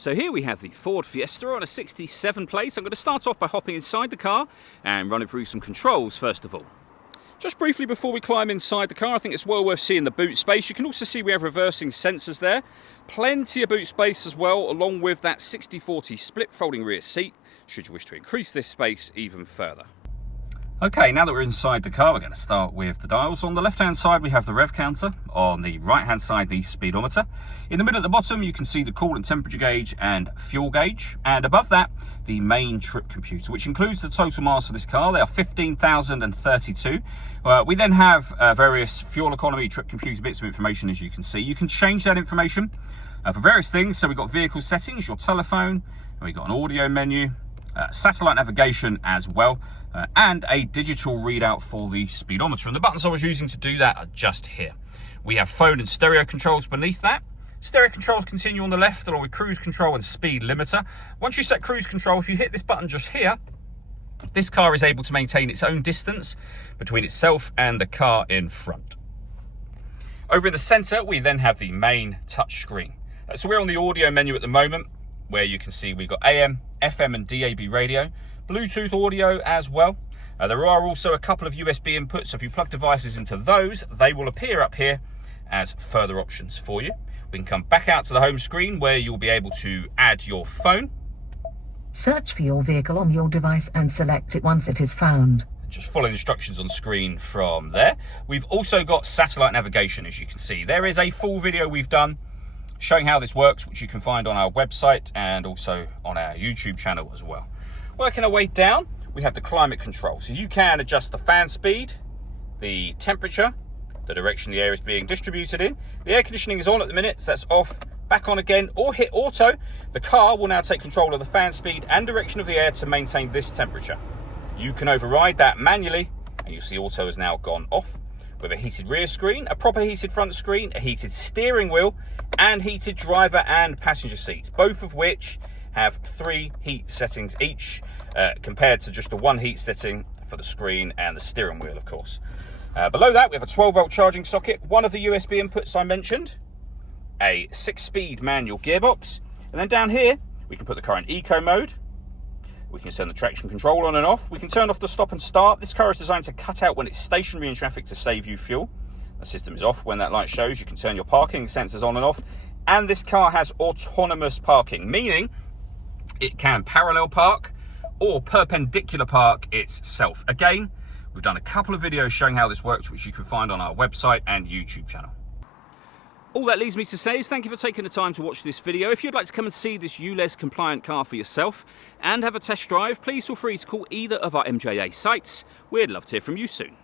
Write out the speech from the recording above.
So here we have the Ford Fiesta on a 67 plate. I'm going to start off by hopping inside the car and running through some controls first of all. Just briefly before we climb inside the car, I think it's well worth seeing the boot space. You can also see we have reversing sensors there. Plenty of boot space as well, along with that 60/40 split folding rear seat, should you wish to increase this space even further. Okay, now that we're inside the car, we're going to start with the dials. On the left-hand side, we have the rev counter. On the right-hand side, the speedometer. In the middle at the bottom, you can see the coolant temperature gauge and fuel gauge. And above that, the main trip computer, which includes the total miles of this car. They are 15,032. We then have various fuel economy trip computer bits of information, as you can see. You can change that information for various things. So we've got vehicle settings, your telephone, and we've got an audio menu. Satellite navigation as well, and a digital readout for the speedometer. And the buttons I was using to do that are just here. We have phone and stereo controls beneath that. Stereo controls continue on the left, along with cruise control and speed limiter. Once you set cruise control, if you hit this button just here, this car is able to maintain its own distance between itself and the car in front. Over in the center, we then have the main touch screen. So we're on the audio menu at the moment, where you can see we've got AM, FM and DAB radio, Bluetooth audio as well. There are also a couple of USB inputs, so if you plug devices into those, they will appear up here as further options for you. We can come back out to the home screen where you'll be able to add your phone. Search for your vehicle on your device and select it once it is found. Just follow the instructions on screen from there. We've also got satellite navigation, as you can see. There is a full video we've done showing how this works, which you can find on our website and also on our YouTube channel as well. Working our way down, we have the climate control. So you can adjust the fan speed, the temperature, the direction the air is being distributed in. The air conditioning is on at the minute, so that's off, back on again, or hit auto. The car will now take control of the fan speed and direction of the air to maintain this temperature. You can override that manually, and you'll see auto has now gone off. With a heated rear screen, a proper heated front screen, a heated steering wheel, and heated driver and passenger seats, both of which have 3 heat settings each, compared to just the 1 heat setting for the screen and the steering wheel, of course. Below that, we have a 12-volt charging socket, one of the USB inputs I mentioned, a 6-speed manual gearbox, and then down here, we can put the car in eco mode. We can turn the traction control on and off. We can turn off the stop and start. This car is designed to cut out when it's stationary in traffic to save you fuel. The system is off when that light shows. You can turn your parking sensors on and off. And this car has autonomous parking, meaning it can parallel park or perpendicular park itself. Again, we've done a couple of videos showing how this works, which you can find on our website and YouTube channel. All that leaves me to say is thank you for taking the time to watch this video. If you'd like to come and see this ULEZ compliant car for yourself and have a test drive, please feel free to call either of our MJA sites. We'd love to hear from you soon.